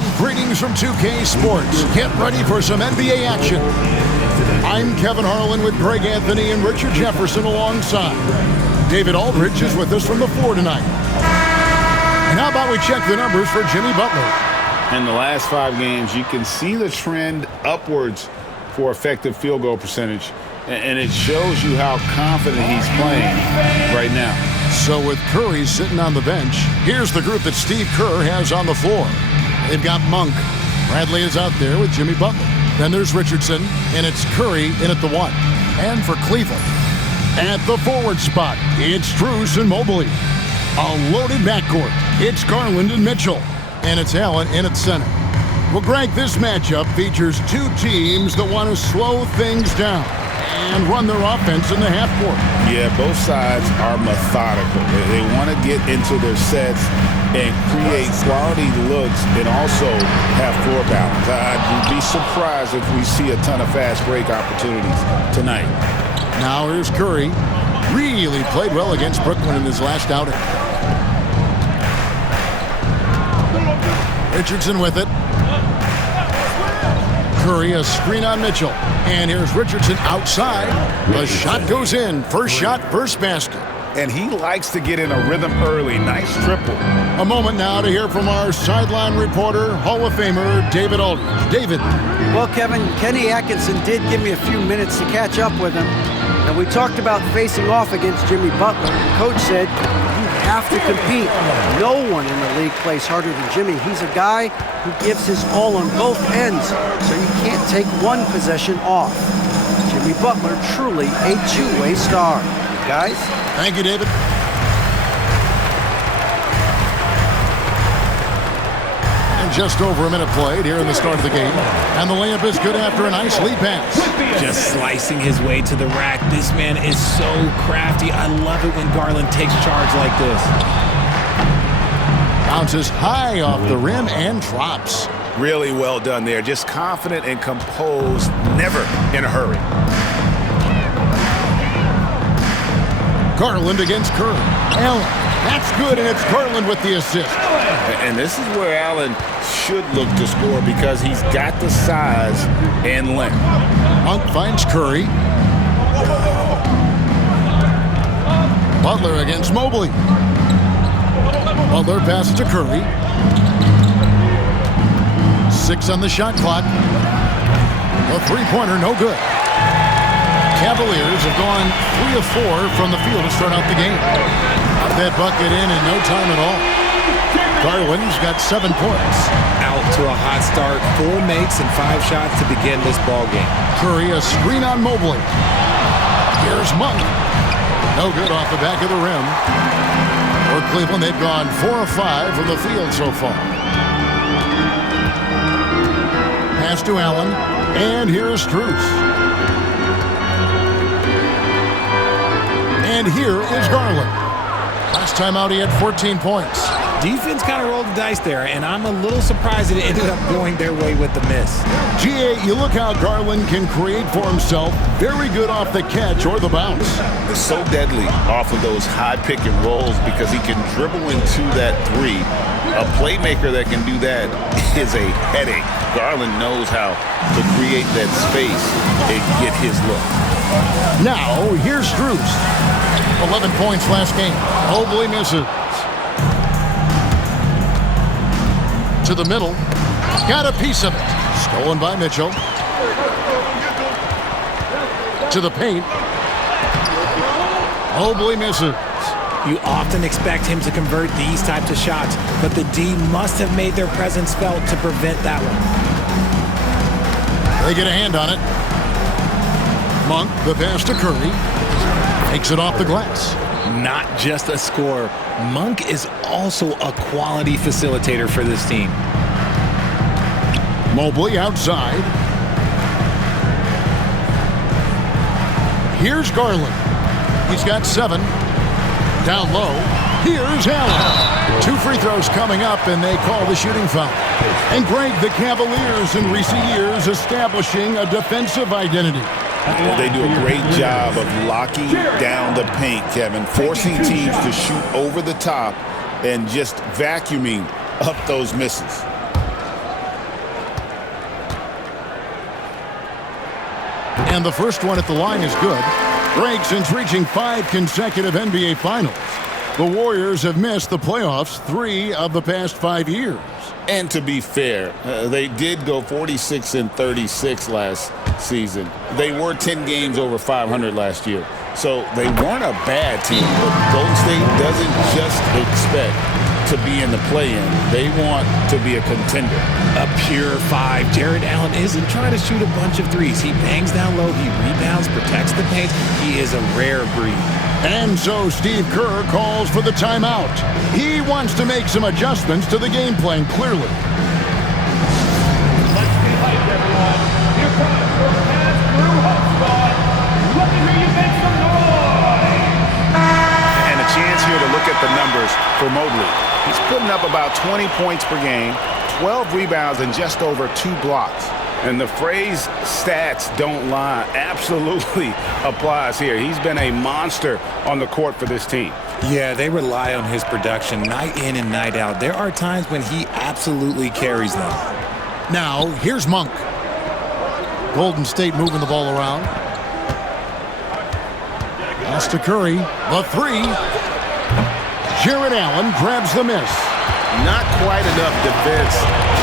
everyone. Greetings from 2K Sports. Get ready for some NBA action. I'm Kevin Harlan with Greg Anthony and Richard Jefferson alongside. David Aldridge is with us from the floor tonight. And how about we check the numbers for Jimmy Butler? In the last 5 games, you can see the trend upwards for effective field goal percentage. And it shows you how confident he's playing right now. So with Curry sitting on the bench, here's the group that Steve Kerr has on the floor. They've got Monk. Bradley is out there with Jimmy Butler. Then there's Richardson, and it's Curry in at the 1. And for Cleveland, at the forward spot, it's Strus and Mobley. A loaded backcourt. It's Garland and Mitchell. And it's Allen in at center. Well, Greg, this matchup features 2 teams that want to slow things down and run their offense in the half court. Yeah, both sides are methodical. They want to get into their sets and create quality looks and also have floor balance. I'd be surprised if we see a ton of fast break opportunities tonight. Now here's Curry. Really played well against Brooklyn in his last outing. Richardson with it. Curry, a screen on Mitchell. And here's Richardson outside. The shot goes in. First shot, first basket. And he likes to get in a rhythm early. Nice triple. A moment now to hear from our sideline reporter, Hall of Famer David Aldridge. David. Well, Kevin, Kenny Atkinson did give me a few minutes to catch up with him. And we talked about facing off against Jimmy Butler. The coach said, you have to compete. No one in the league plays harder than Jimmy. He's a guy who gives his all on both ends, so you can't take one possession off. Jimmy Butler, truly a two-way star. Guys? Thank you, David. And just over a minute played here in the start of the game. And the layup is good after a nice lead pass. Just slicing his way to the rack. This man is so crafty. I love it when Garland takes charge like this. Bounces high off the rim and drops. Really well done there. Just confident and composed, never in a hurry. Garland against Curry. Allen. That's good, and it's Garland with the assist. And this is where Allen should look to score because he's got the size and length. Monk finds Curry. Butler against Mobley. Butler passes to Curry. 6 on the shot clock. The three-pointer, no good. Cavaliers have gone 3 of 4 from the field to start out the game. Got that bucket in no time at all. Garland's got 7 points. Out to a hot start. 4 makes and 5 shots to begin this ball game. Curry, a screen on Mobley. Here's Monk. No good off the back of the rim. For Cleveland, they've gone 4 of 5 from the field so far. Pass to Allen. And here's Strus. And here is Garland. Last time out, he had 14 points. Defense kind of rolled the dice there, and I'm a little surprised it ended up going their way with the miss. GA, you look how Garland can create for himself. Very good off the catch or the bounce. It's so deadly off of those high pick and rolls because he can dribble into that 3. A playmaker that can do that is a headache. Garland knows how to create that space and get his look. Now, here's Strus. 11 points last game. Mobley misses. To the middle. Got a piece of it. Stolen by Mitchell. To the paint. Mobley misses. You often expect him to convert these types of shots, but the D must have made their presence felt to prevent that one. They get a hand on it. Monk, the pass to Curry. Takes it off the glass. Not just a scorer. Monk is also a quality facilitator for this team. Mobley outside. Here's Garland. He's got 7. Down low. Here's Allen. 2 free throws coming up, and they call the shooting foul. And Greg, the Cavaliers in recent years establishing a defensive identity. Well, they do a great job of locking down the paint, Kevin, forcing teams to shoot over the top and just vacuuming up those misses. And the first one at the line is good. Greg, since reaching 5 consecutive NBA Finals, the Warriors have missed the playoffs 3 of the past 5 years. And to be fair, they did go 46-36 last season. They were 10 games over 500 last year. So they weren't a bad team. But Golden State doesn't just expect to be in the play-in. They want to be a contender. A pure 5. Jared Allen isn't trying to shoot a bunch of threes. He bangs down low. He rebounds, protects the paint. He is a rare breed. And so Steve Kerr calls for the timeout. He wants to make some adjustments to the game plan, clearly. Let's be hyped, everyone. Here comes your Cavs crew hub squad. Let me hear you make some noise. And a chance here to look at the numbers for Mobley. He's putting up about 20 points per game, 12 rebounds, and just over 2 blocks. And the phrase stats don't lie absolutely applies here. He's been a monster on the court for this team. Yeah, they rely on his production night in and night out. There are times when he absolutely carries them. Now, here's Monk. Golden State moving the ball around. Pass to Curry. The 3. Jared Allen grabs the miss. Not quite enough defense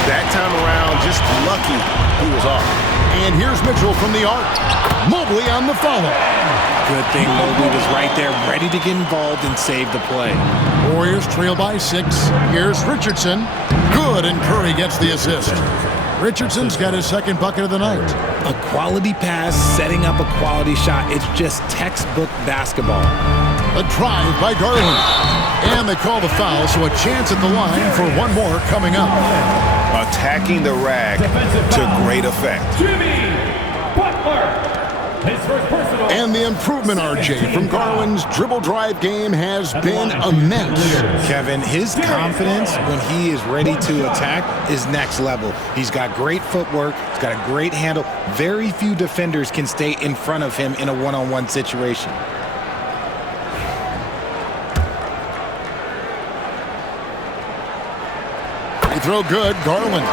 that time around. Just lucky he was off. And here's Mitchell from the arc. Mobley on the follow. Good thing Mobley was right there, ready to get involved and save the play. Warriors trail by 6. Here's Richardson. Good, and Curry gets the assist. Richardson's got his second bucket of the night. A quality pass, setting up a quality shot. It's just textbook basketball. A drive by Garland. And they call the foul, so a chance at the line for one more coming up. Attacking the rack to great effect. Jimmy Butler. His first personal. And the improvement, RJ, from Garland's dribble drive game has been immense. Kevin, his confidence when he is ready to attack is next level. He's got great footwork. He's got a great handle. Very few defenders can stay in front of him in a one-on-one situation. They throw good, Garland.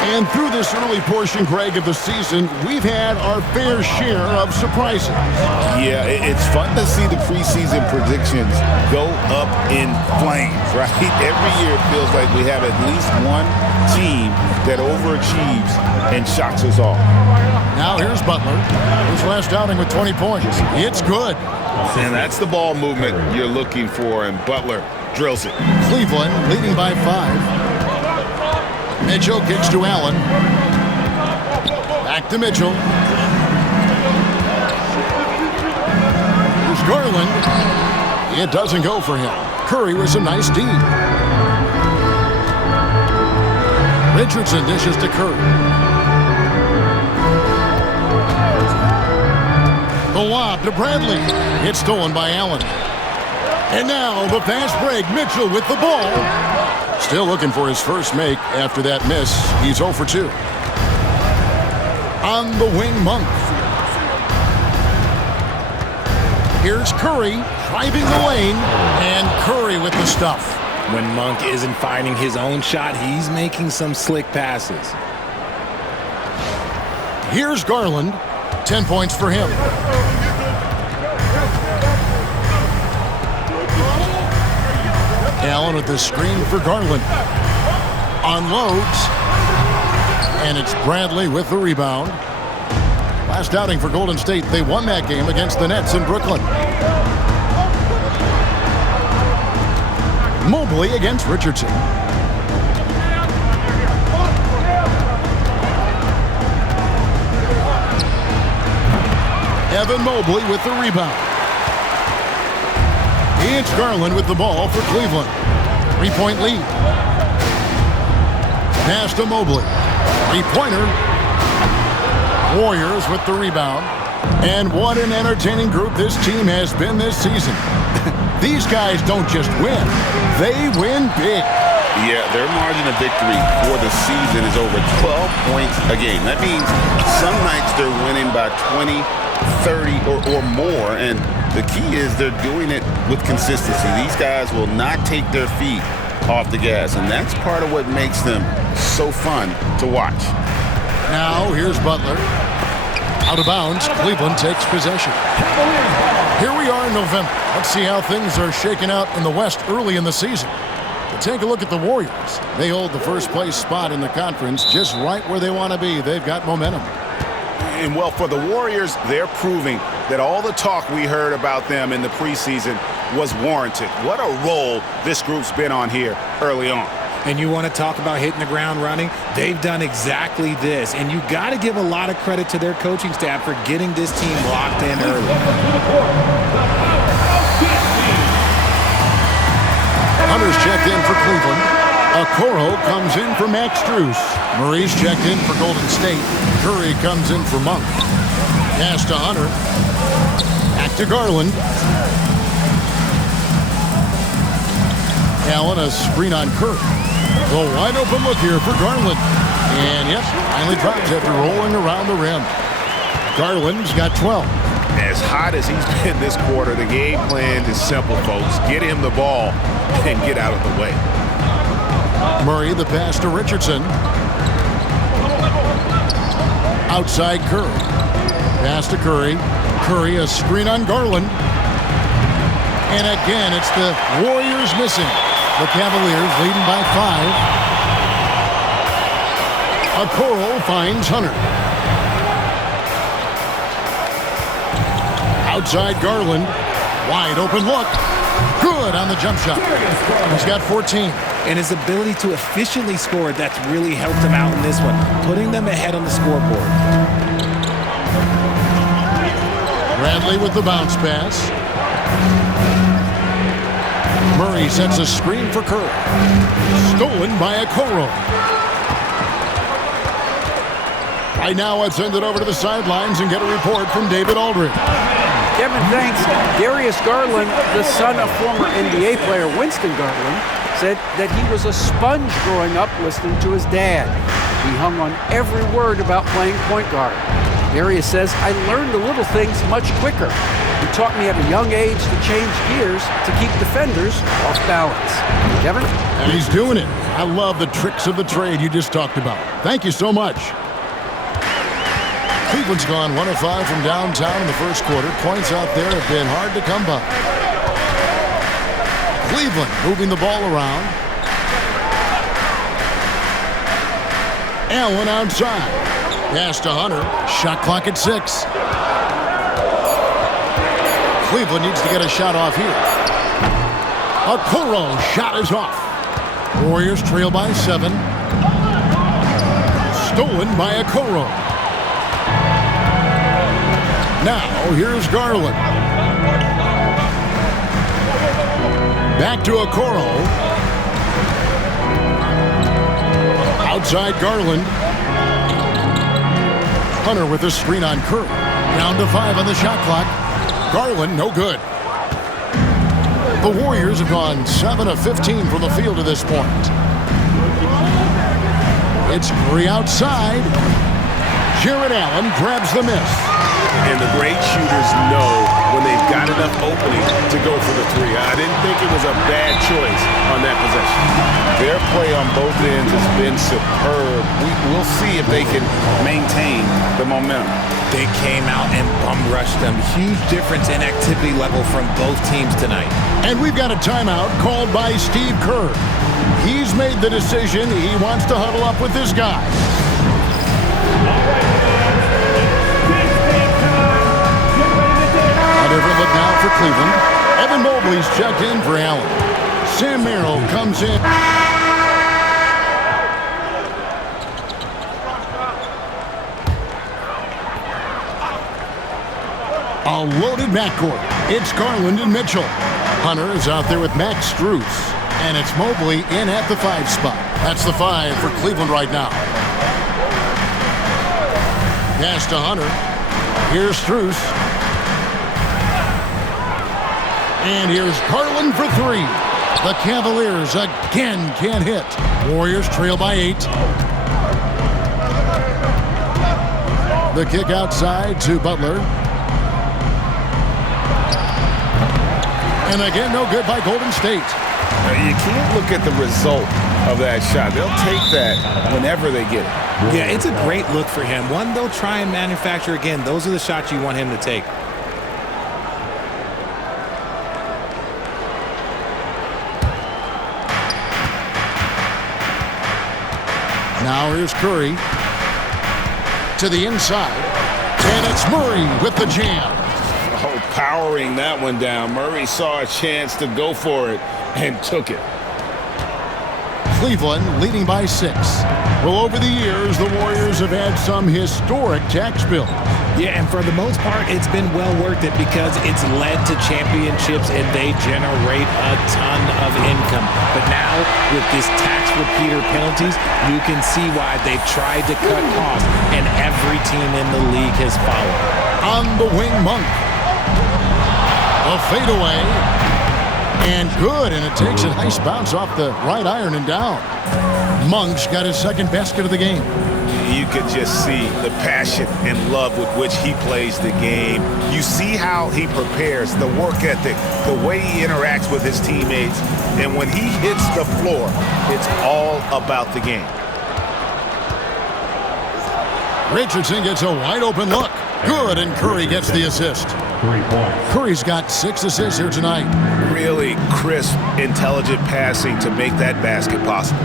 And through this early portion, Greg, of the season, we've had our fair share of surprises. Yeah, it's fun to see the preseason predictions go up in flames, right? Every year it feels like we have at least one team that overachieves and shocks us all. Now here's Butler. His last outing with 20 points. It's good. And that's the ball movement you're looking for, and Butler drills it. Cleveland leading by 5. Mitchell kicks to Allen. Back to Mitchell. Here's Garland. It doesn't go for him. Curry with some nice D. Richardson dishes to Curry. The lob to Bradley. It's stolen by Allen. And now the fast break. Mitchell with the ball. Still looking for his first make after that miss. He's 0 for 2. On the wing, Monk. Here's Curry driving the lane, and Curry with the stuff. When Monk isn't finding his own shot, he's making some slick passes. Here's Garland. 10 points for him. Allen with the screen for Garland. Unloads. And it's Bradley with the rebound. Last outing for Golden State. They won that game against the Nets in Brooklyn. Mobley against Richardson. Evan Mobley with the rebound. It's Garland with the ball for Cleveland. 3-point lead. Pass to Mobley. 3-pointer. Warriors with the rebound. And what an entertaining group this team has been this season. These guys don't just win, they win big. Yeah, their margin of victory for the season is over 12 points a game. That means some nights they're winning by 20, 30, or more. And the key is they're doing it with consistency. These guys will not take their feet off the gas. And that's part of what makes them so fun to watch. Now here's Butler. Out of bounds, Cleveland takes possession. Here we are in November. Let's see how things are shaking out in the West early in the season. But take a look at the Warriors. They hold the first place spot in the conference just right where they want to be. They've got momentum. And well, for the Warriors, they're proving that all the talk we heard about them in the preseason was warranted. What a role this group's been on here early on. And you want to talk about hitting the ground running? They've done exactly this. And you got to give a lot of credit to their coaching staff for getting this team locked in early. Hunter's checked in for Cleveland. Okoro comes in for Max Strus. Murray's checked in for Golden State. Curry comes in for Monk. Pass to Hunter. Back to Garland. Allen, a screen on Curry. The wide open look here for Garland. And yep, finally drops after rolling around the rim. Garland's got 12. As hot as he's been this quarter, the game plan is simple, folks. Get him the ball and get out of the way. Murray, the pass to Richardson. Outside Curry. Pass to Curry. Curry, a screen on Garland. And again, it's the Warriors missing. The Cavaliers leading by 5. Okoro finds Hunter. Outside Garland. Wide open look. Good on the jump shot. He's got 14. And his ability to efficiently score, that's really helped him out in this one, putting them ahead on the scoreboard. Bradley with the bounce pass. Murray sets a screen for Curry. Stolen by Okoro. Right now, let's send it over to the sidelines and get a report from David Aldridge. Kevin, thanks. Darius Garland, the son of former NBA player Winston Garland, said that he was a sponge growing up listening to his dad. He hung on every word about playing point guard. Darius says, I learned the little things much quicker. He taught me at a young age to change gears to keep defenders off balance. Kevin? And he's doing it. I love the tricks of the trade you just talked about. Thank you so much. Cleveland's gone 1 of 5 from downtown in the first quarter. Points out there have been hard to come by. Cleveland moving the ball around. Allen outside. Pass to Hunter. Shot clock at 6. Cleveland needs to get a shot off here. Okoro shot is off. Warriors trail by 7. Stolen by Okoro. Now here's Garland. Back to Okoro. Outside Garland. Hunter with a screen on Curry. Down to 5 on the shot clock. Garland, no good. The Warriors have gone 7 of 15 from the field to this point. It's Curry outside. Jared Allen grabs the miss. And the great shooters know when they've got enough opening to go for the 3. I didn't think it was a bad choice on that possession. Their play on both ends has been superb. We'll see if they can maintain the momentum. They came out and bum-rushed them. Huge difference in activity level from both teams tonight. And we've got a timeout called by Steve Kerr. He's made the decision. He wants to huddle up with this guy. A different look now for Cleveland. Evan Mobley's checked in for Allen. Sam Merrill comes in. A loaded backcourt. It's Garland and Mitchell. Hunter is out there with Max Strus. And it's Mobley in at the 5 spot. That's the 5 for Cleveland right now. Pass to Hunter. Here's Strus. And here's Garland for 3. The Cavaliers again can't hit. Warriors trail by 8. The kick outside to Butler. And again, no good by Golden State. You can't look at the result of that shot. They'll take that whenever they get it. Yeah, it's a great look for him. One they'll try and manufacture again. Those are the shots you want him to take. Now here's Curry to the inside, and it's Murray with the jam. Oh, powering that one down. Murray saw a chance to go for it and took it. Cleveland leading by 6. Well, over the years, the Warriors have had some historic tax bills. Yeah, and for the most part, it's been well worth it because it's led to championships and they generate a ton of income. But now, with this tax repeater penalties, you can see why they've tried to cut costs, and every team in the league has followed. On the wing, Monk. A fadeaway. And good, and it takes a nice bounce off the right iron and down. Monk's got his second basket of the game. You could just see the passion and love with which he plays the game. You see how he prepares, the work ethic, the way he interacts with his teammates. And when he hits the floor, it's all about the game. Richardson gets a wide open look. Good, and Curry gets the assist. 3 points. Curry's got 6 assists here tonight. Really crisp, intelligent passing to make that basket possible.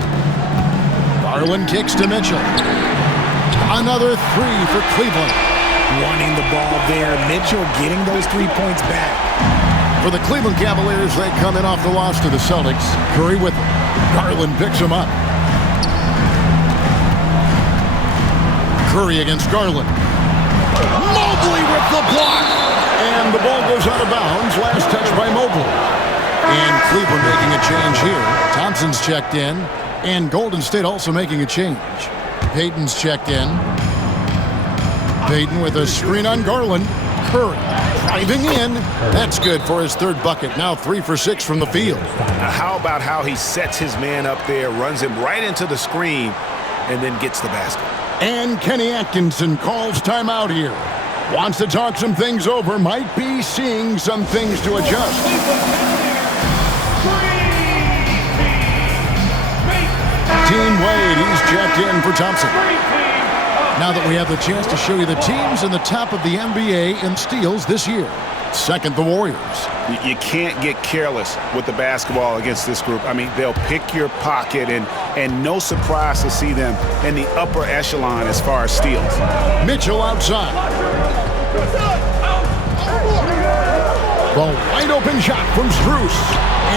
Garland kicks to Mitchell. Another 3 for Cleveland. Wanting the ball there. Mitchell getting those 3 points back. For the Cleveland Cavaliers, they come in off the loss to the Celtics. Curry with them. Garland picks him up. Curry against Garland. Mobley with the block. And the ball goes out of bounds. Last touch by Mobley. And Cleveland making a change here. Thompson's checked in. And Golden State also making a change. Payton's checked in. Payton with a screen on Garland. Curry driving in. That's good for his 3rd bucket. Now 3 for 6 from the field. Now, how about how he sets his man up there, runs him right into the screen, and then gets the basket. And Kenny Atkinson calls timeout here. Wants to talk some things over. Might be seeing some things to adjust. Dean Wade, he's checked in for Thompson. Now that we have the chance to show you the teams in the top of the NBA in steals this year. Second, the Warriors. You can't get careless with the basketball against this group. I mean, they'll pick your pocket, and no surprise to see them in the upper echelon as far as steals. Mitchell outside. The wide open shot from Strus.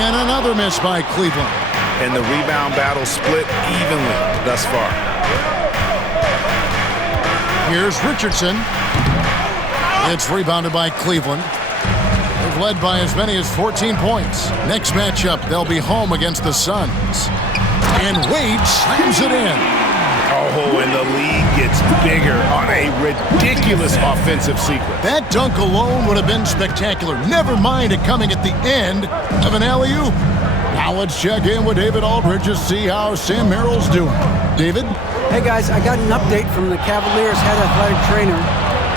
And another miss by Cleveland. And the rebound battle split evenly thus far. Here's Richardson. It's rebounded by Cleveland. They've led by as many as 14 points. Next matchup, they'll be home against the Suns. And Wade slams it in. Oh, and the lead gets bigger on a ridiculous offensive sequence. That dunk alone would have been spectacular. Never mind it coming at the end of an alley-oop. Now let's check in with David Aldridge to see how Sam Merrill's doing. David? Hey guys, I got an update from the Cavaliers head athletic trainer.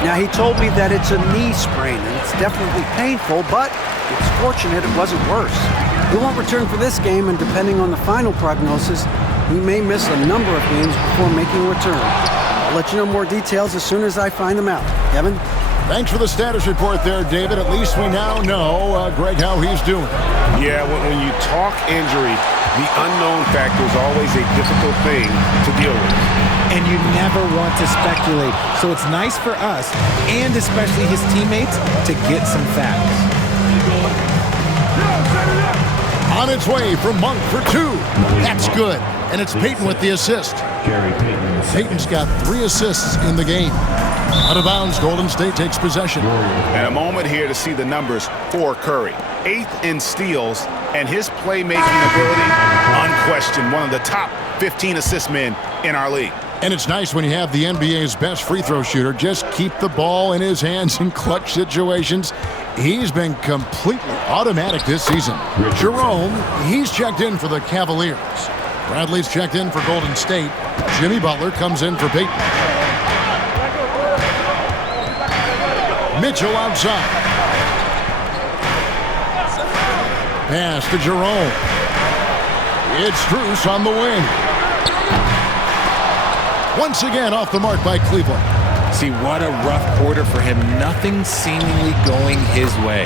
Now he told me that it's a knee sprain and it's definitely painful, but it's fortunate it wasn't worse. He won't return for this game, and depending on the final prognosis, he may miss a number of games before making a return. I'll let you know more details as soon as I find them out. Kevin? Thanks for the status report there, David. At least we now know, Greg, how he's doing. Yeah, when you talk injury, the unknown factor is always a difficult thing to deal with. And you never want to speculate. So it's nice for us, and especially his teammates, to get some facts. On its way from Monk for 2. That's good. And it's Payton with the assist. Payton's got 3 assists in the game. Out of bounds, Golden State takes possession. And a moment here to see the numbers for Curry. 8th in steals, and his playmaking ability, unquestioned, one of the top 15 assist men in our league. And it's nice when you have the NBA's best free throw shooter just keep the ball in his hands in clutch situations. He's been completely automatic this season. Jerome, he's checked in for the Cavaliers. Bradley's checked in for Golden State. Jimmy Butler comes in for Payton. Mitchell outside. Pass to Jerome. It's Strus on the wing. Once again off the mark by Cleveland. See, what a rough quarter for him. Nothing seemingly going his way.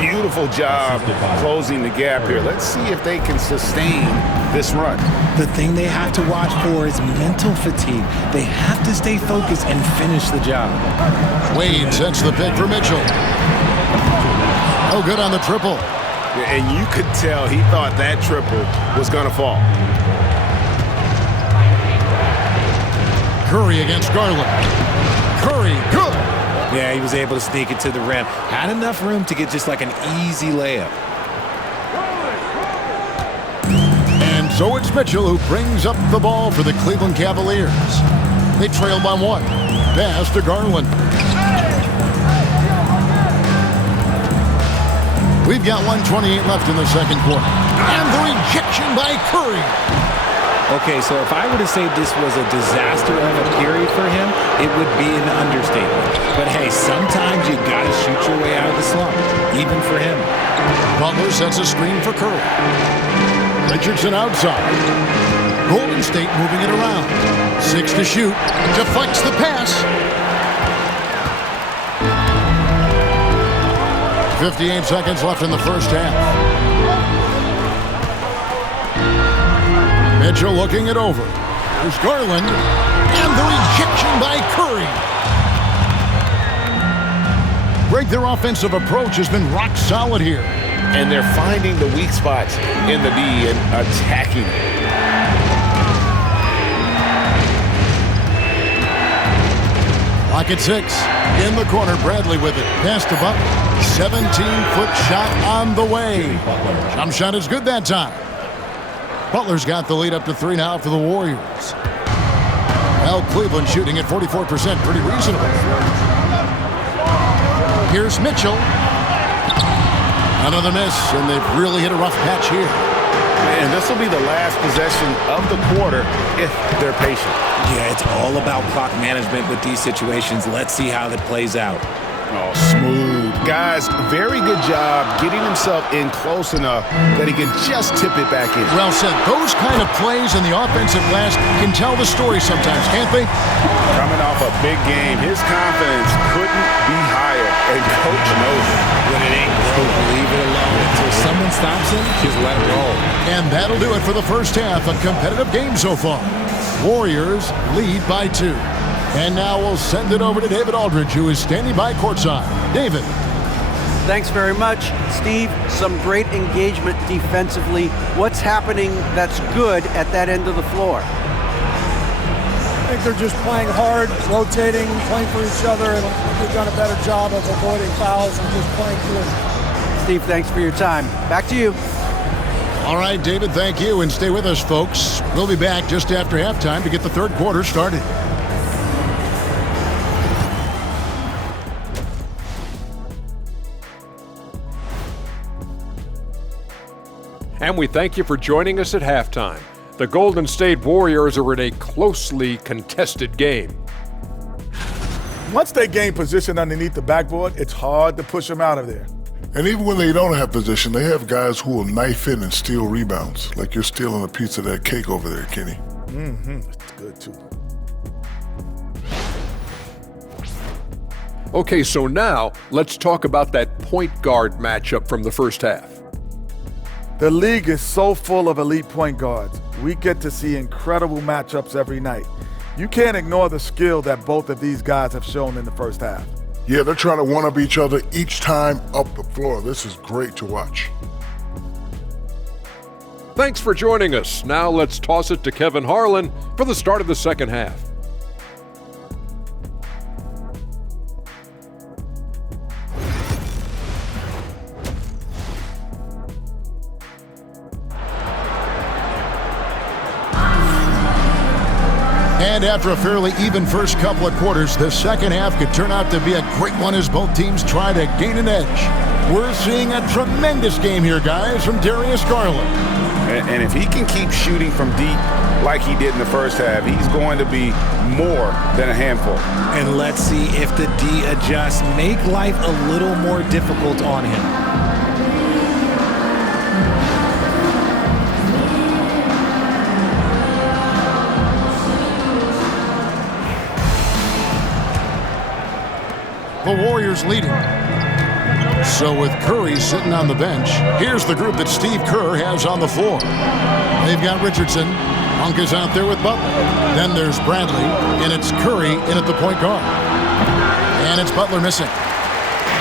Beautiful job closing the gap here. Let's see if they can sustain this run. The thing they have to watch for is mental fatigue. They have to stay focused and finish the job. Wade sets the pick for Mitchell. Oh, good on the triple. And you could tell he thought that triple was going to fall. Curry against Garland. Curry, good. Yeah, he was able to sneak it to the rim. Had enough room to get just like an easy layup. And so it's Mitchell who brings up the ball for the Cleveland Cavaliers. They trail by 1. Pass to Garland. We've got 1:28 left in the second quarter. And the rejection by Curry. Okay, so if I were to say this was a disaster of a period for him, it would be an understatement. But hey, sometimes you gotta shoot your way out of the slump, even for him. Butler sets a screen for Curry. Richardson outside. Golden State moving it around. 6 to shoot. Deflects the pass. 58 seconds left in the first half. Mitchell looking it over. There's Garland. And the rejection by Curry. Greg, their offensive approach has been rock solid here. And they're finding the weak spots in the D and attacking it. Lock at 6. In the corner, Bradley with it. Pass to Butler. 17-foot shot on the way. Jump shot is good that time. Butler's got the lead up to 3 now for the Warriors. Well, Cleveland shooting at 44%, pretty reasonable. Here's Mitchell. Another miss, and they've really hit a rough patch here. And this will be the last possession of the quarter if they're patient. Yeah, it's all about clock management with these situations. Let's see how that plays out. Oh, smooth. Guys, very good job getting himself in close enough that he can just tip it back in. Well said. Those kind of plays in the offensive glass can tell the story sometimes, can't they? Coming off a big game, his confidence couldn't be higher, and Coach knows it. When it ain't broke, leave it alone. Until someone stops him, just let it roll. And that'll do it for the first half. A competitive game so far. Warriors lead by 2. And now we'll send it over to David Aldridge, who is standing by courtside. David. Thanks very much, Steve. Some great engagement defensively. What's happening that's good at that end of the floor? I think they're just playing hard, rotating, playing for each other, and they've done a better job of avoiding fouls and just playing through. Steve, thanks for your time. Back to you. All right, David, thank you. And stay with us, folks. We'll be back just after halftime to get the third quarter started. And we thank you for joining us at halftime. The Golden State Warriors are in a closely contested game. Once they gain position underneath the backboard, it's hard to push them out of there. And even when they don't have position, they have guys who will knife in and steal rebounds. Like you're stealing a piece of that cake over there, Kenny. That's good, too. Okay, so now let's talk about that point guard matchup from the first half. The league is so full of elite point guards. We get to see incredible matchups every night. You can't ignore the skill that both of these guys have shown in the first half. Yeah, they're trying to one-up each other each time up the floor. This is great to watch. Thanks for joining us. Now let's toss it to Kevin Harlan for the start of the second half. And after a fairly even first couple of quarters, the second half could turn out to be a great one as both teams try to gain an edge. We're seeing a tremendous game here, guys, from Darius Garland. And if he can keep shooting from deep like he did in the first half, he's going to be more than a handful. And let's see if the D adjusts, make life a little more difficult on him. The Warriors leading. So with Curry sitting on the bench, here's the group that Steve Kerr has on the floor. They've got Richardson. Monk is out there with Butler. Then there's Bradley, and it's Curry in at the point guard. And it's Butler missing.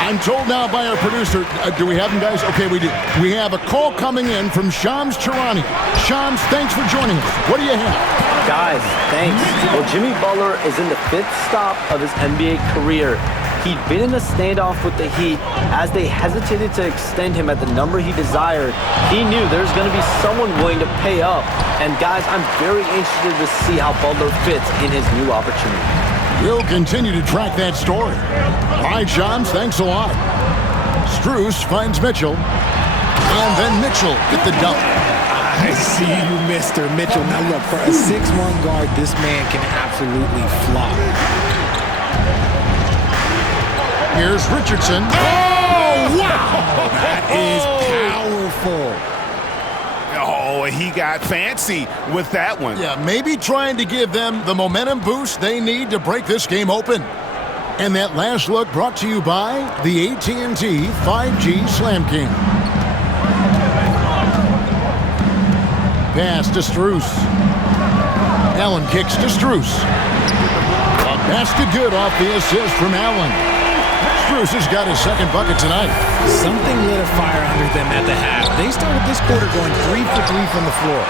I'm told now by our producer, do we have him, guys? Okay, we do. We have a call coming in from Shams Charania. Shams, thanks for joining us. What do you have? Guys, thanks. Well, Jimmy Butler is in the 5th stop of his NBA career. He'd been in a standoff with the Heat. As they hesitated to extend him at the number he desired, he knew there's going to be someone willing to pay up. And guys, I'm very interested to see how Butler fits in his new opportunity. We'll continue to track that story. All right, Shams, thanks a lot. Strus finds Mitchell. And then Mitchell get the dunk. I see you, Mr. Mitchell. Now look, for a 6'1" guard, this man can absolutely fly. Here's Richardson. Oh, wow! That is powerful. Oh, he got fancy with that one. Yeah, maybe trying to give them the momentum boost they need to break this game open. And that last look brought to you by the AT&T 5G Slam King. Pass to Strus. Allen kicks to Strus. A basket good off the assist from Allen. Strus has got his second bucket tonight. Something lit a fire under them at the half. They started this quarter going 3 for 3 from the floor.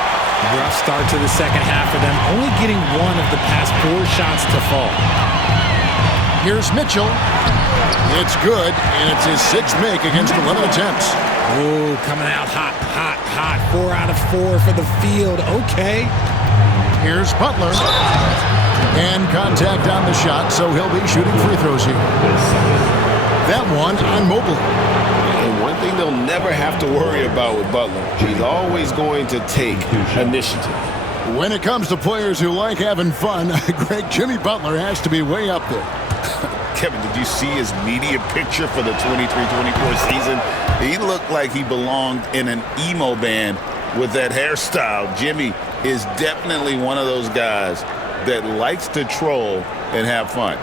Rough start to the second half for them, only getting one of the past 4 shots to fall. Here's Mitchell. It's good, and it's his 6th make against 11 attempts. Oh, coming out hot, hot, hot. 4 out of 4 for the field. Okay. Here's Butler. And contact on the shot, so he'll be shooting free throws here. That one on Mobley. And one thing they'll never have to worry about with Butler, he's always going to take initiative. When it comes to players who like having fun, Greg, Jimmy Butler has to be way up there. Kevin, did you see his media picture for the 23-24 season? He looked like he belonged in an emo band with that hairstyle. Jimmy is definitely one of those guys that likes to troll and have fun.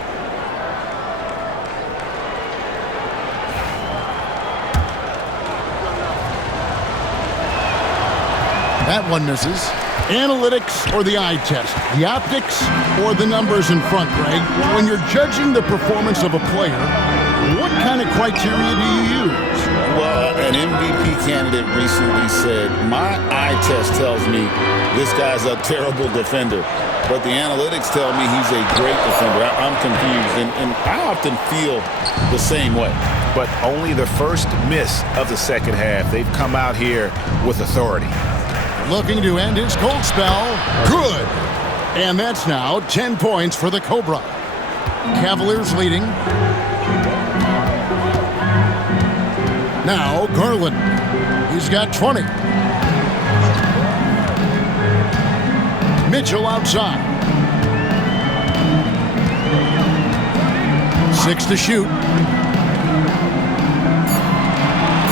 That one misses. Analytics or the eye test? The optics or the numbers in front, Greg? When you're judging the performance of a player, what kind of criteria do you use? Well, an MVP candidate recently said, my eye test tells me this guy's a terrible defender, but the analytics tell me he's a great defender. I'm confused, and I often feel the same way. But only the first miss of the second half. They've come out here with authority. Looking to end his cold spell. Good. And that's now 10 points for the Cobra. Cavaliers leading. Now Garland. He's got 20. Mitchell outside. 6 to shoot.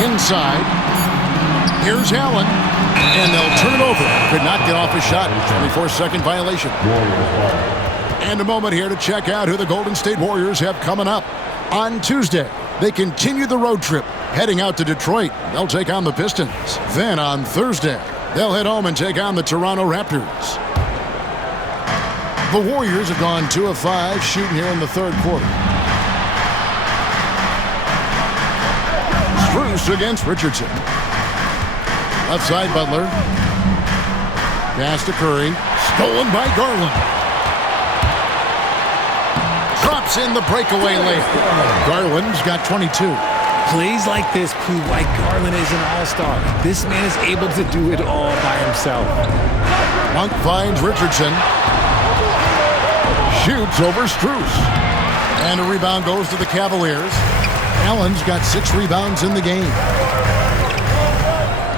Inside. Here's Allen. And they'll turn it over. Could not get off a shot. 24-second violation. And a moment here to check out who the Golden State Warriors have coming up. On Tuesday, they continue the road trip, heading out to Detroit. They'll take on the Pistons. Then on Thursday, they'll head home and take on the Toronto Raptors. The Warriors have gone 2 of 5 shooting here in the third quarter. Strus against Richardson. Left side, Butler. Pass to Curry. Stolen by Garland. Drops in the breakaway layup. Garland's got 22. Plays like this prove why Garland is an all-star. This man is able to do it all by himself. Monk finds Richardson. Shoots over Strus. And a rebound goes to the Cavaliers. Allen's got 6 rebounds in the game.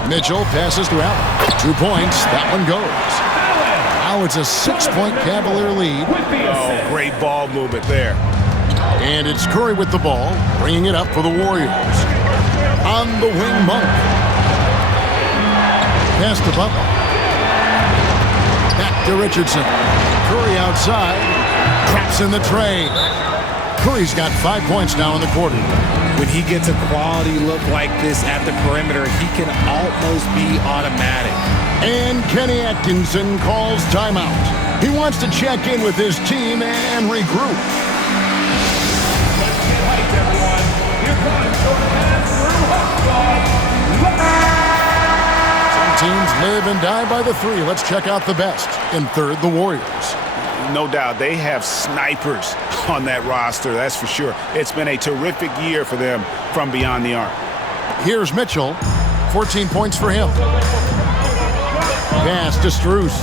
Mitchell passes to Allen. 2 points. That one goes. Now it's a 6-point Cavalier lead. Oh, great ball movement there. And it's Curry with the ball, bringing it up for the Warriors. On the wing, Monk. Pass to Butler. Back to Richardson. Curry outside. Traps in the tray. Curry's got 5 points now in the quarter. When he gets a quality look like this at the perimeter, he can almost be automatic. And Kenny Atkinson calls timeout. He wants to check in with his team and regroup. Let's get hyped, everyone. Here comes your pass through Hawksball. Some teams live and die by the three. Let's check out the best. In third, the Warriors. No doubt, they have snipers on that roster, that's for sure. It's been a terrific year for them from beyond the arc. Here's Mitchell. 14 points for him. Pass to Strus.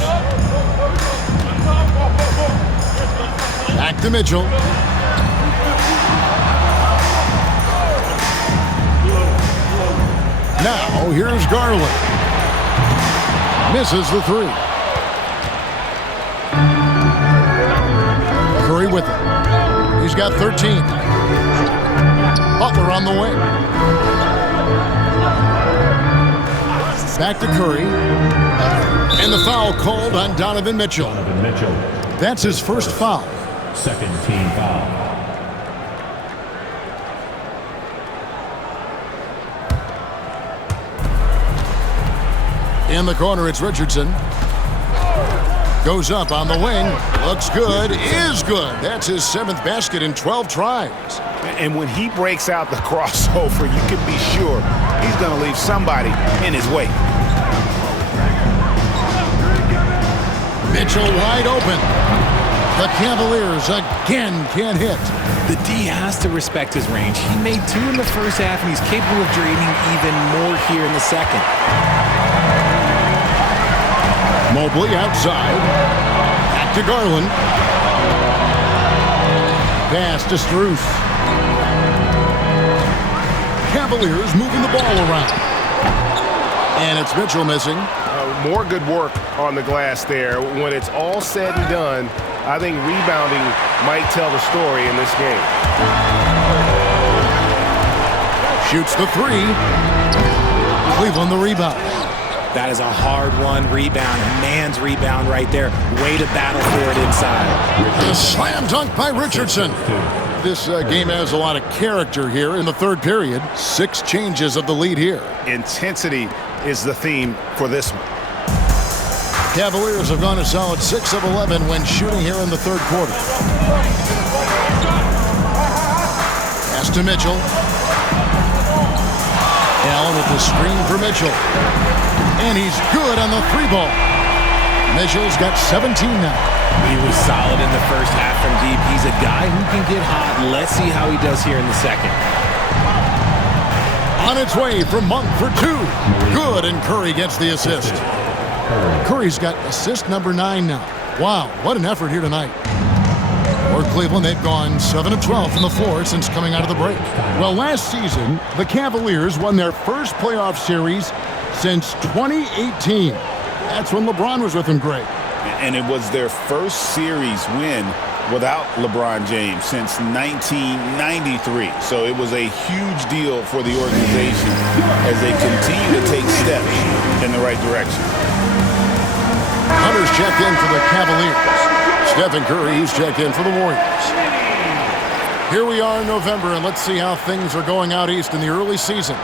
Back to Mitchell. Now, here's Garland. Misses the three. Curry with it. He's got 13. Butler on the wing. Back to Curry. And the foul called on Donovan Mitchell. That's his first foul. Second team foul. In the corner, it's Richardson. Goes up on the wing. Looks good. Is good. That's his 7th basket in 12 tries. And when he breaks out the crossover, you can be sure he's going to leave somebody in his way. Mitchell wide open. The Cavaliers again can't hit. The D has to respect his range. He made 2 in the first half, and he's capable of draining even more here in the second. Mobley outside. Back to Garland. Pass to Strus. Cavaliers moving the ball around. And it's Mitchell missing. More good work on the glass there. When it's all said and done, I think rebounding might tell the story in this game. Shoots the three. Cleveland the rebound. That is a hard-won rebound, a man's rebound right there. Way to battle for it inside. A slam dunk by Richardson. This game has a lot of character here in the third period. 6 changes of the lead here. Intensity is the theme for this one. Cavaliers have gone a solid 6 of 11 when shooting here in the third quarter. Pass to Mitchell. Allen with the screen for Mitchell. And he's good on the 3-ball. Mitchell's got 17 now. He was solid in the first half from deep. He's a guy who can get hot. Let's see how he does here in the second. On its way from Monk for 2. Good, and Curry gets the assist. Curry's got assist number 9 now. Wow, what an effort here tonight. For Cleveland, they've gone 7 of 12 from the floor since coming out of the break. Well, last season, the Cavaliers won their first playoff series since 2018. That's when LeBron was with them, Greg. And it was their first series win without LeBron James since 1993. So it was a huge deal for the organization as they continue to take steps in the right direction. Hunter's checked in for the Cavaliers. Stephen Curry, he's checked in for the Warriors. Here we are in November, and let's see how things are going out east in the early season.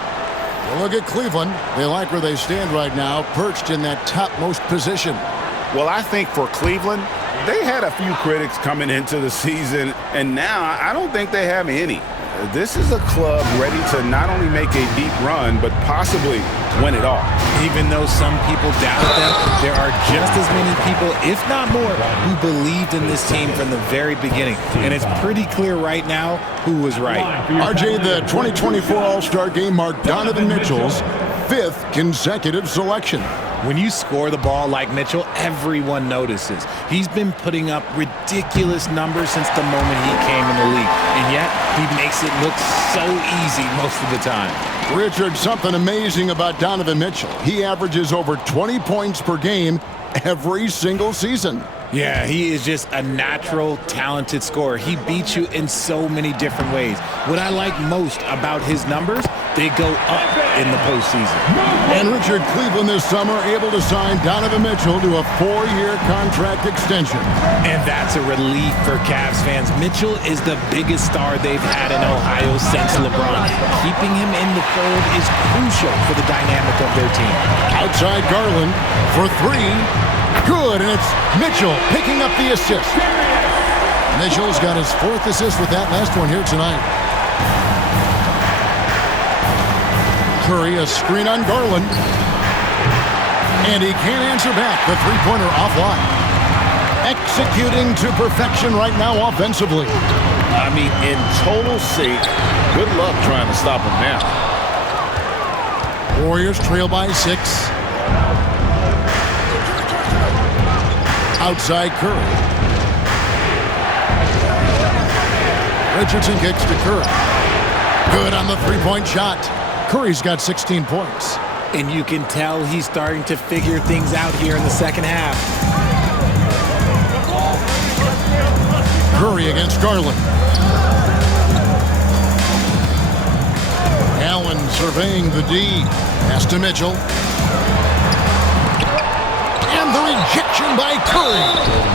We'll look at Cleveland. They like where they stand right now, perched in that topmost position. Well, I think for Cleveland, they had a few critics coming into the season, and now I don't think they have any. This is a club ready to not only make a deep run, but possibly win it all. Even though some people doubted them, there are just as many people, if not more, who believed in this team from the very beginning. And it's pretty clear right now who was right. RJ, the 2024 All-Star Game marked Donovan Mitchell's 5th consecutive selection. When you score the ball like Mitchell, everyone notices. He's been putting up ridiculous numbers since the moment he came in the league. And yet, he makes it look so easy most of the time. Richard, something amazing about Donovan Mitchell. He averages over 20 points per game every single season. Yeah, he is just a natural, talented scorer. He beats you in so many different ways. What I like most about his numbers, they go up in the postseason. And Richard, Cleveland this summer able to sign Donovan Mitchell to a 4-year contract extension. And that's a relief for Cavs fans. Mitchell is the biggest star they've had in Ohio since LeBron. Keeping him in the fold is crucial for the dynamic of their team. Outside Garland for 3. Good, and it's Mitchell picking up the assist. Mitchell's got his 4th assist with that last one here tonight. Curry, a screen on Garland. And he can't answer back. The three-pointer offline. Executing to perfection right now offensively. I mean, in total sync. Good luck trying to stop him now. Warriors trail by 6. Outside Curry. Richardson kicks to Curry. Good on the three-point shot. Curry's got 16 points. And you can tell he's starting to figure things out here in the second half. Curry against Garland. Allen surveying the D. Pass to Mitchell. And the rejection by Curry.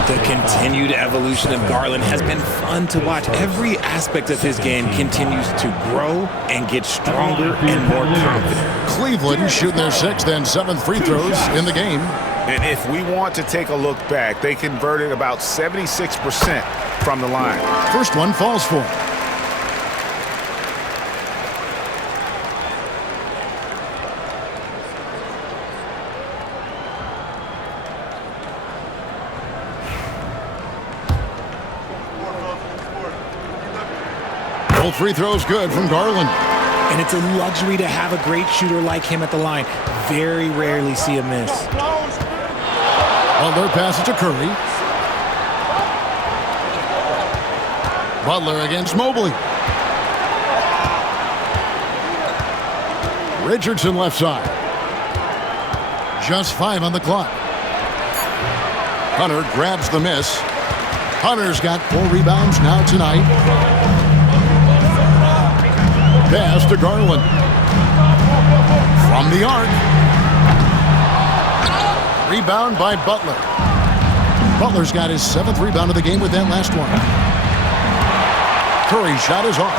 The continued evolution of Garland has been fun to watch. Every aspect of his game continues to grow and get stronger and more confident. Cleveland shooting their 6th and 7th free throws in the game. And if we want to take a look back, they converted about 76% from the line. First one falls for him. Both free throws good from Garland. And it's a luxury to have a great shooter like him at the line. Very rarely see a miss. Butler passes to Curry. Butler against Mobley. Richardson left side. Just 5 on the clock. Hunter grabs the miss. Hunter's got 4 rebounds now tonight. Pass to Garland. From the arc. Rebound by Butler. Butler's got his 7th rebound of the game with that last one. Curry's shot is off.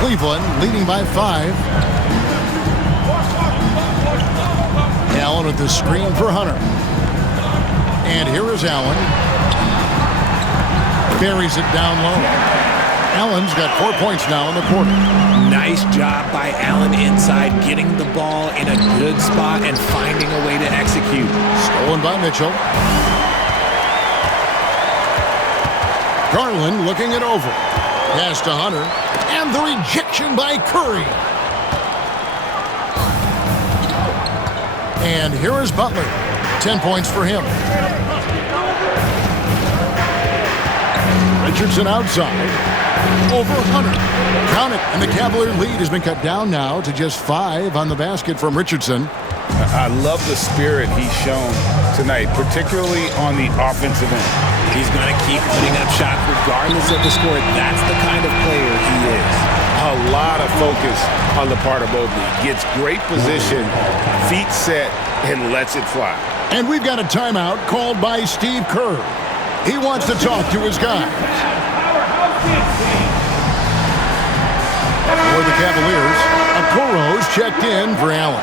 Cleveland leading by 5. Allen with the screen for Hunter. And here is Allen. Buries it down low. Allen's got 4 points now in the quarter. Nice job by Allen inside, getting the ball in a good spot and finding a way to execute. Stolen by Mitchell. Garland looking it over. Pass to Hunter. And the rejection by Curry. And here is Butler. 10 points for him. Richardson outside. Over Hunter. Count it. And the Cavalier lead has been cut down now to just 5 on the basket from Richardson. I love the spirit he's shown tonight, particularly on the offensive end. He's going to keep putting up shots regardless of the score. That's the kind of player he is. A lot of focus on the part of Mobley. Gets great position, feet set, and lets it fly. And we've got a timeout called by Steve Kerr. He wants to talk to his guys. For the Cavaliers, Okoro's checked in for Allen.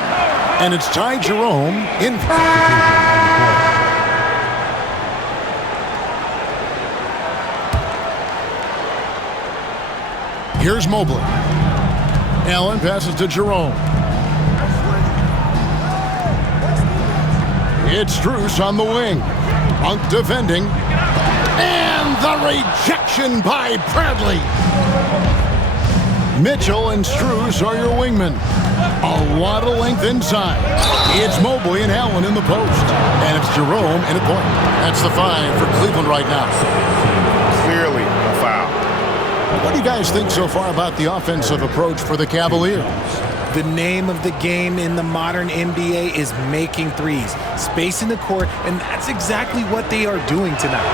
And it's Ty Jerome in. Here's Mobley. Allen passes to Jerome. It's Strus on the wing. Monk defending. And the rejection by Bradley. Mitchell and Strus are your wingmen. A lot of length inside. It's Mobley and Allen in the post. And it's Jerome in a point. That's the 5 for Cleveland right now. Clearly a foul. What do you guys think so far about the offensive approach for the Cavaliers? The name of the game in the modern NBA is making threes. Space in the court, and that's exactly what they are doing tonight.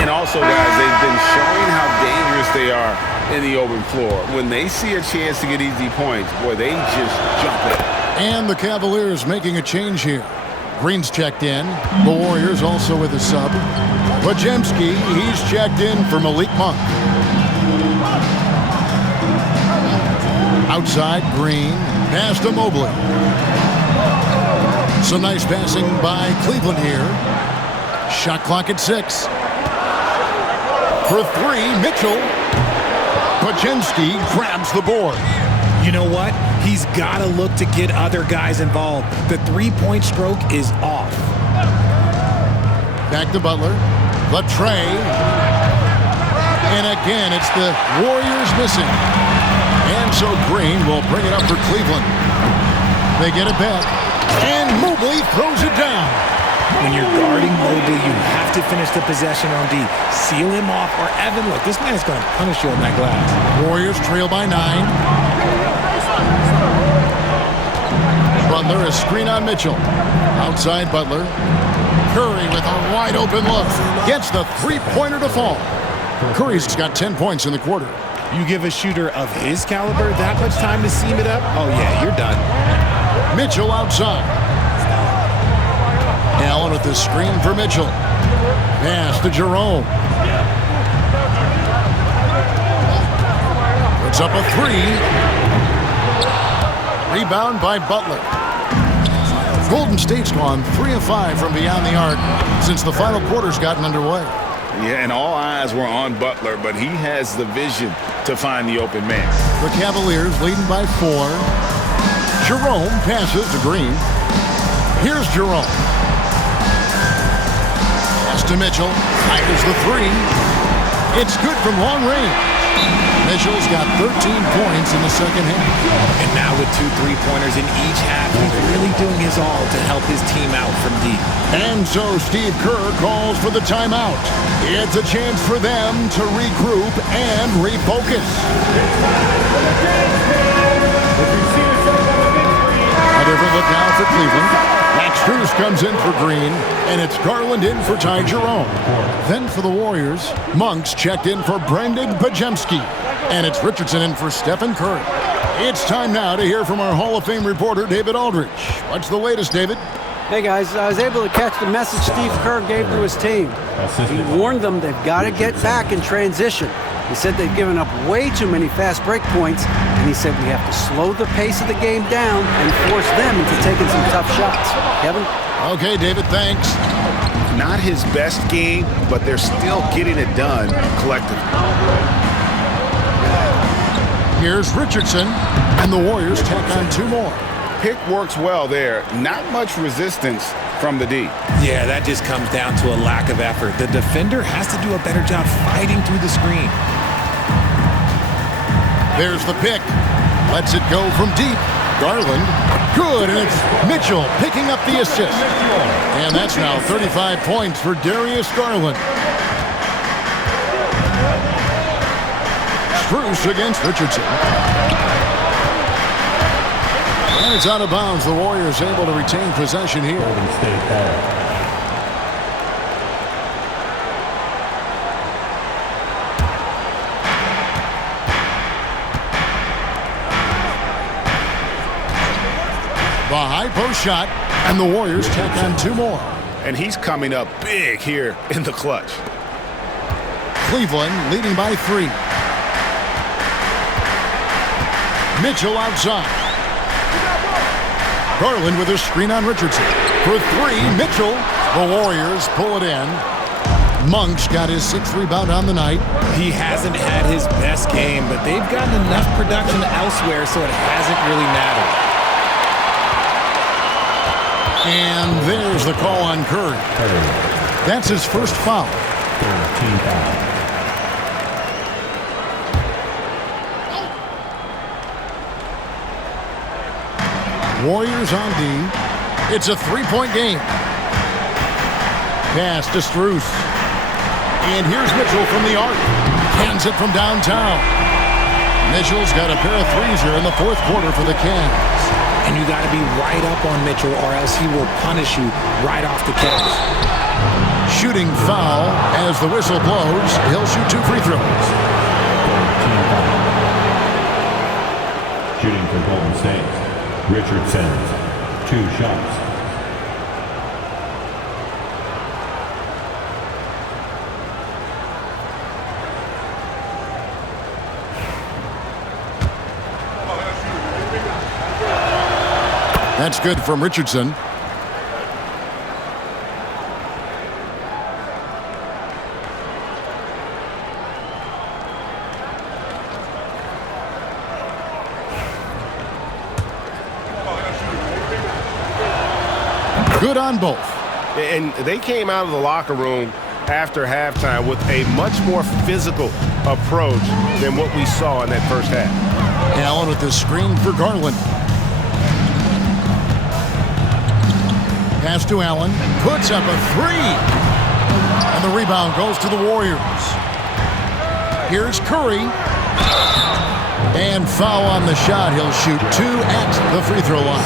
And also, guys, they've been showing how dangerous they are in the open floor. When they see a chance to get easy points, boy, they just jump it. And the Cavaliers making a change here. Green's checked in. The Warriors also with a sub. Pajemski, he's checked in for Malik Monk. Outside, Green. Pass to Mobley. Some nice passing by Cleveland here. Shot clock at 6. For 3, Mitchell. Pajemski grabs the board. You know what? He's got to look to get other guys involved. The three-point stroke is off. Back to Butler. The tray. And again, it's the Warriors missing. And so Green will bring it up for Cleveland. They get it back. And Mobley throws it down. When you're guarding Mobley, you have to finish the possession on D. Seal him off, or Evan, look, this man's going to punish you on that glass. Warriors trail by 9. Butler, a screen on Mitchell. Outside Butler. Curry with a wide open look. Gets the three-pointer to fall. Curry's got 10 points in the quarter. You give a shooter of his caliber that much time to seam it up? Oh, yeah, you're done. Mitchell outside. Allen with the screen for Mitchell. Pass to Jerome. Puts up a 3. Rebound by Butler. Golden State's gone 3 of 5 from beyond the arc since the final quarter's gotten underway. Yeah, and all eyes were on Butler, but he has the vision to find the open man. The Cavaliers leading by 4. Jerome passes to Green. Here's Jerome. Pass to Mitchell. Fires the 3. It's good from long range. Mitchell's got 13 points in the second half. And now with 2 3-pointers in each half, he's really doing his all to help his team out from deep. And so Steve Kerr calls for the timeout. It's a chance for them to regroup and refocus. A different look now for Cleveland. Max Strus comes in for Green, and it's Garland in for Ty Jerome. Then for the Warriors, Monk's checked in for Brendan Pajemski, and it's Richardson in for Stephen Curry. It's time now to hear from our Hall of Fame reporter, David Aldridge. What's the latest, David? Hey guys, I was able to catch the message Steve Kerr gave to his team. He warned them they've got to get back in transition. He said they've given up way too many fast break points, and he said we have to slow the pace of the game down and force them into taking some tough shots. Kevin? Okay, David, thanks. Not his best game, but they're still getting it done collectively. Here's Richardson, and the Warriors tack on 2 more. Pick works well there. Not much resistance from the D. Yeah, that just comes down to a lack of effort. The defender has to do a better job fighting through the screen. There's the pick. Lets it go from deep. Garland. Good, and it's Mitchell picking up the assist. And that's now 35 points for Darius Garland. Strus against Richardson. And it's out of bounds. The Warriors able to retain possession here. The high post shot, and the Warriors tack on 2 more. And he's coming up big here in the clutch. Cleveland leading by 3. Mitchell outside. Garland with a screen on Richardson. For 3, Mitchell. The Warriors pull it in. Monk's got his 6th rebound on the night. He hasn't had his best game, but they've gotten enough production elsewhere, so it hasn't really mattered. And there's the call on Curry. That's his first foul. Warriors on D. It's a 3-point game. Pass to Strus. And here's Mitchell from the arc. Hands it from downtown. Mitchell's got a pair of 3s here in the 4th quarter for the Cavs. And you got to be right up on Mitchell, or else he will punish you right off the catch. Shooting foul as the whistle blows. He'll shoot 2 free throws. for Golden State. Richardson, 2 shots. That's good from Richardson. Good on both. And they came out of the locker room after halftime with a much more physical approach than what we saw in that first half. Allen with the screen for Garland. Pass to Allen. Puts up a 3. And the rebound goes to the Warriors. Here's Curry. And foul on the shot. He'll shoot 2 at the free throw line.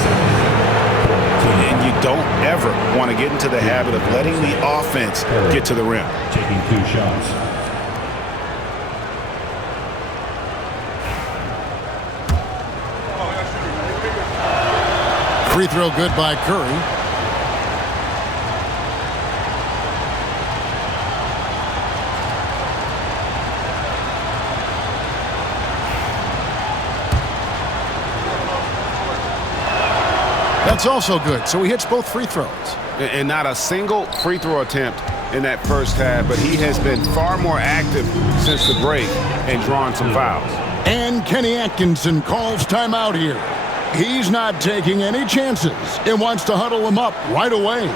And you don't ever want to get into the habit of letting the offense get to the rim. Taking 2 shots. Free throw good by Curry. That's also good. So he hits both free throws. And not a single free throw attempt in that first half, but he has been far more active since the break and drawn some fouls. And Kenny Atkinson calls timeout here. He's not taking any chances and wants to huddle him up right away.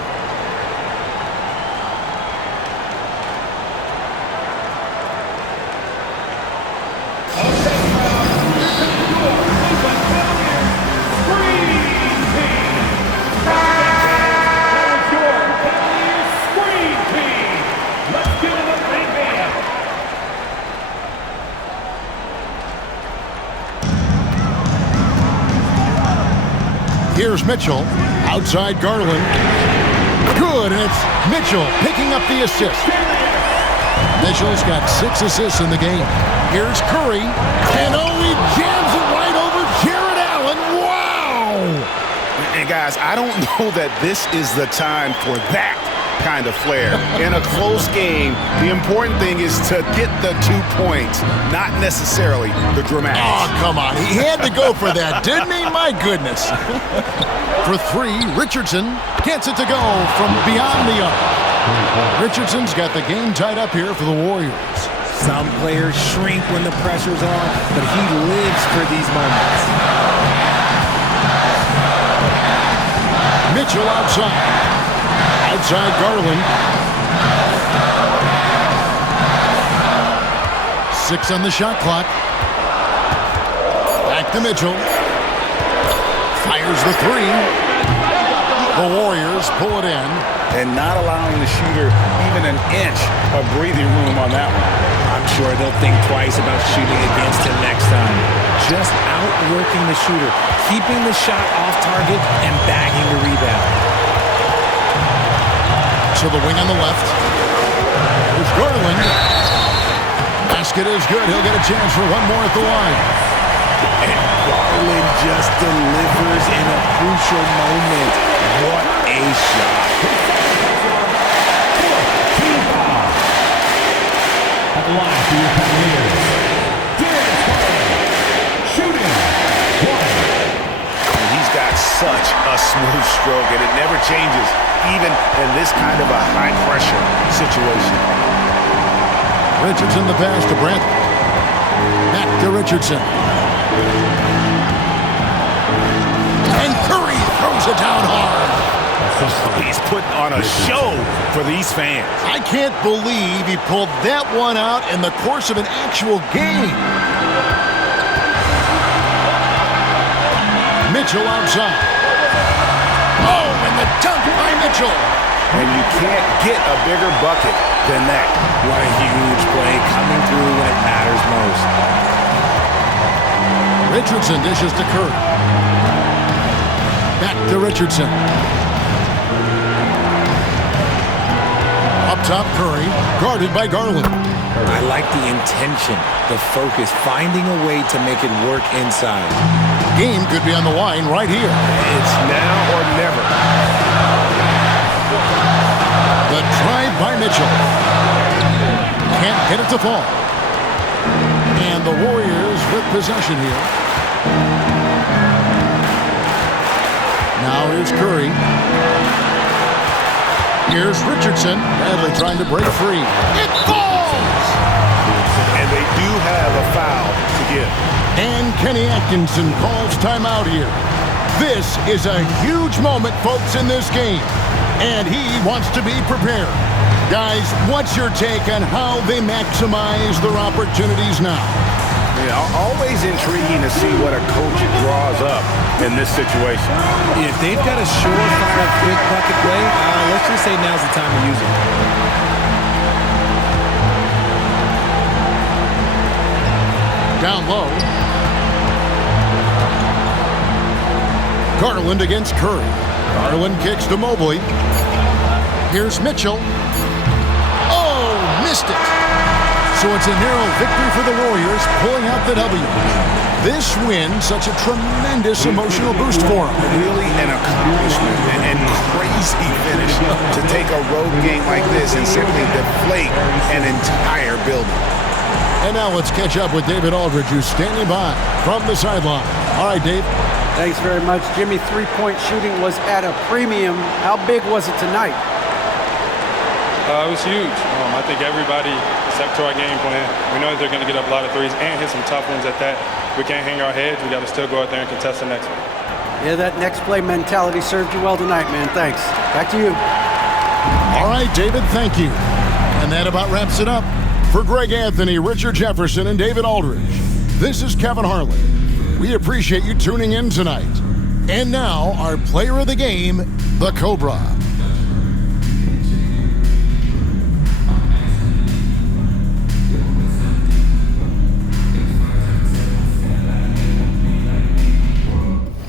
Here's Mitchell, outside Garland. Good, and it's Mitchell picking up the assist. Mitchell's got 6 assists in the game. Here's Curry, and he jams it right over Jared Allen. Wow! And guys, I don't know that this is the time for that kind of flair. In a close game, the important thing is to get the 2 points, not necessarily the dramatics. Oh, come on. He had to go for that, didn't he? My goodness. For 3, Richardson gets it to go from beyond the arc. Richardson's got the game tied up here for the Warriors. Some players shrink when the pressure's on, but he lives for these moments. Mitchell outside. Outside Garland. 6 on the shot clock. Back to Mitchell. Fires the 3. The Warriors pull it in. And not allowing the shooter even an inch of breathing room on that one. I'm sure they'll think twice about shooting against him next time. Just outworking the shooter, keeping the shot off target, and bagging the rebound. To the wing on the left. There's Garland. Basket is good. He'll get a chance for one more at the line. And Garland just delivers in a crucial moment. What a shot. At the line for your Cavaliers. Shooting. 1. And he's got such a smooth stroke, and it never changes, even in this kind of a high-pressure situation. Richardson the pass to Brent. Back to Richardson. And Curry throws it down hard. He's putting on a show for these fans. I can't believe he pulled that one out in the course of an actual game. Mitchell outside. Oh, and the dunk by Mitchell. And you can't get a bigger bucket than that. What a huge play coming through when it matters most. Richardson dishes to Curry. Back to Richardson. Up top, Curry, guarded by Garland. I like the intention, the focus, finding a way to make it work inside. Game could be on the line right here. It's now or never. The drive by Mitchell. Can't get it to fall. And the Warriors with possession here. Now here's Curry. Here's Richardson. Bradley trying to break free. It falls! And they do have a foul to give. And Kenny Atkinson calls timeout here. This is a huge moment, folks, in this game. And he wants to be prepared. Guys, what's your take on how they maximize their opportunities now? Yeah, always intriguing to see what a coach draws up in this situation. If they've got a surefire, quick bucket play, let's just say now's the time to use it. Down low. Garland against Curry. Garland kicks to Mobley. Here's Mitchell. Oh, missed it. So it's a narrow victory for the Warriors, pulling out the W. This win, such a tremendous emotional boost for them. Really an accomplishment and crazy finish to take a road game like this and simply deflate an entire building. And now let's catch up with David Aldridge, who's standing by from the sideline. All right, Dave. Thanks very much, Jimmy. Three-point shooting was at a premium. How big was it tonight? It was huge. I think everybody stuck to our game plan. We know that they're going to get up a lot of threes and hit some tough ones at that. We can't hang our heads. We got to still go out there and contest the next one. Yeah, that next play mentality served you well tonight, man. Thanks. Back to you. All right, David, thank you. And that about wraps it up. For Greg Anthony, Richard Jefferson, and David Aldridge, this is Kevin Harlan. We appreciate you tuning in tonight. And now, our player of the game, the Cobra.